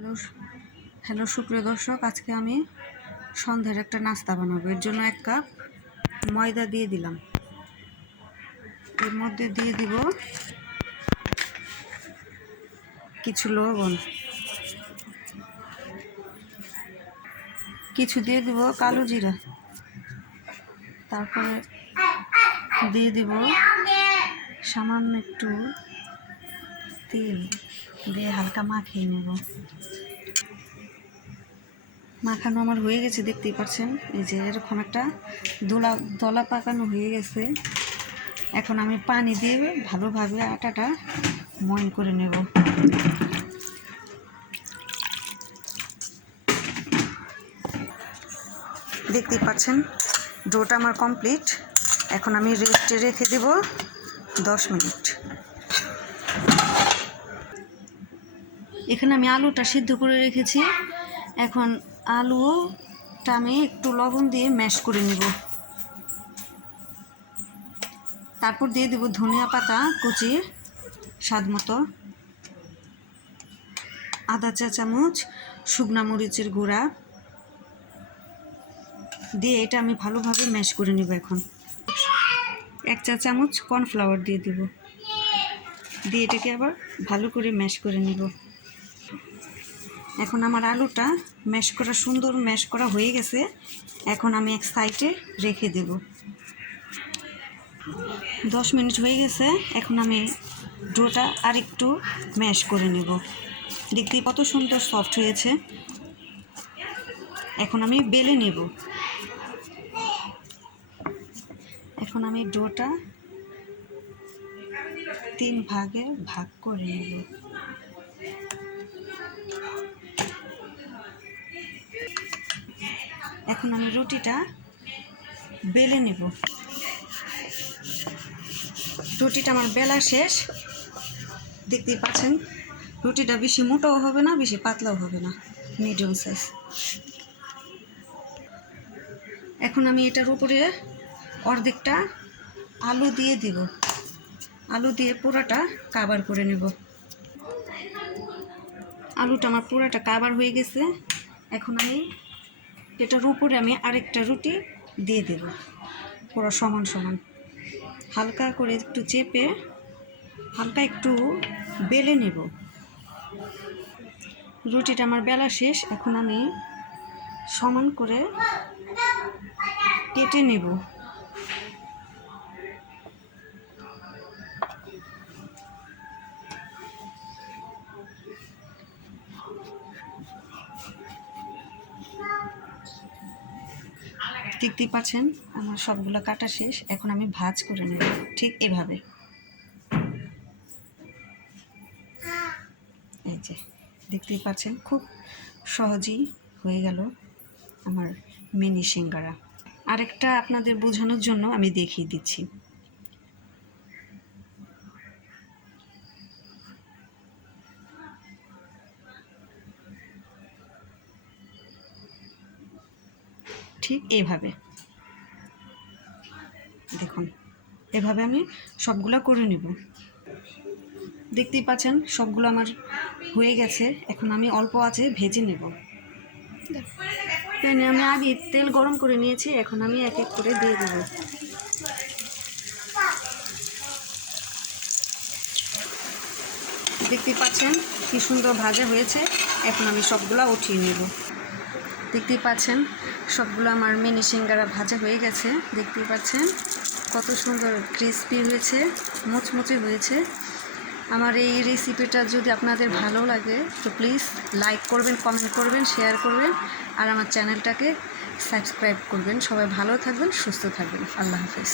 Hello hello সুপ্রিয় দর্শক, আজকে আমি সন্ধ্যার একটা নাস্তা বানাবো। এর জন্য এক কাপ ময়দা দিয়ে দিলাম। এর মধ্যে দিয়ে দিব কিছু লবণ। কিছু দিয়ে দিব কালো জিরা। তারপরে দিয়ে দিব সামান্য একটু তেল দিয়ে হালকা মাখিয়ে নেব। মাখানো আমার হয়ে গেছে, দেখতেই পাচ্ছেন? এই যে এরকম একটা দোলা, দলা পাকানো হয়ে গেছে। এখন আমি পানি দিয়ে ভালোভাবে আটাটা ময়ন করে নেব। দেখতেই পাচ্ছেন? ডোটা আমার কমপ্লিট। এখন আমি রেস্টে রেখে দেব দশ মিনিট। এখানে আমি আলুটা সিদ্ধ করে রেখেছি। এখন আলুটা আমি একটু লবণ দিয়ে ম্যাশ করে নেব। তারপর দিয়ে দেব ধনিয়া পাতা কুচি স্বাদ মতো। আদা চা চামচ শুকনা মরিচের গুঁড়া। দিয়ে এটা আমি ভালোভাবে ম্যাশ করে নেব এখন। এক চা চামচ কর্নফ্লাওয়ার দিয়ে দেব। দিয়ে এটাকে আবার ভালো করে ম্যাশ করে নিব। এখন আমার আলুটা ম্যাশ করা সুন্দর ম্যাশ করা হয়ে গেছে। এখন আমি এক সাইডে রেখে দেব। দশ মিনিট হয়ে গেছে। এখন আমি ডোটা আর একটু ম্যাশ করে নেব। দেখতে কত সুন্দর সফট হয়েছে। এখন আমি বেলে নেব। এখন আমি ডোটা তিন ভাগে ভাগ করে নেব। এখন আমি রুটিটা বেলে নেব। রুটিটা আমার বেলা শেষ। দেখতেই পাচ্ছেন, রুটিটা বেশি মোটাও হবে না, বেশি পাতলাও হবে না মিডিয়াম সাইজ এখন আমি এটার উপরে অর্ধেকটা আলু দিয়ে দিব। আলু দিয়ে পুরাটা কাবার করে নেব। আলুটা আমার পুরাটা কাবার হয়ে গেছে। এখন আমি এটার উপরে আমি আরেকটা রুটি দিয়ে দেব। পুরো সমান সমান। হালকা করে একটু চেপে হালকা একটু বেলে নেব। রুটিটা আমার বেলা শেষ। এখন আমি সমান করে কেটে নেব। দেখতেই পাচ্ছেন, আমার সবগুলো কাটা শেষ। এখন আমি ভাজ করে নেব, ঠিক এভাবে। এই যে, দেখতেই পাচ্ছেন, খুব সহজেই হয়ে গেল আমার মিনি সিঙ্গারা। আরেকটা আপনাদের বোঝানোর জন্য আমি দেখিয়ে দিচ্ছি। ঠিক এইভাবে দেখুন, এভাবে আমি সবগুলো করে নেব। দেখতেই পাচ্ছেন, সবগুলো আমার হয়ে গেছে। এখন আমি অল্প আছে ভেজে নেব। প্যানে আমি আগে তেল গরম করে নিয়েছি, এখন আমি এক এক করে দিয়ে দেব। দেখতেই পাচ্ছেন, কি সুন্দর ভাজা হয়েছে। এখন আমি সবগুলো উঠিয়ে নেব। দেখতেই পাচ্ছেন, সবগুলো আমার মিনি সিঙ্গারা ভাজা হয়ে গেছে, দেখতেই পাচ্ছেন। কত সুন্দর ক্রিসপি হয়েছে, মুচমুচে হয়েছে। আমার এই রেসিপিটা যদি আপনাদের ভালো লাগে, তো প্লিজ লাইক করবেন কমেন্ট করবেন শেয়ার করবেন, আর আমার চ্যানেলটাকে সাবস্ক্রাইব করবেন। সবাই ভালো থাকবেন, সুস্থ থাকবেন। আল্লাহ হাফেজ।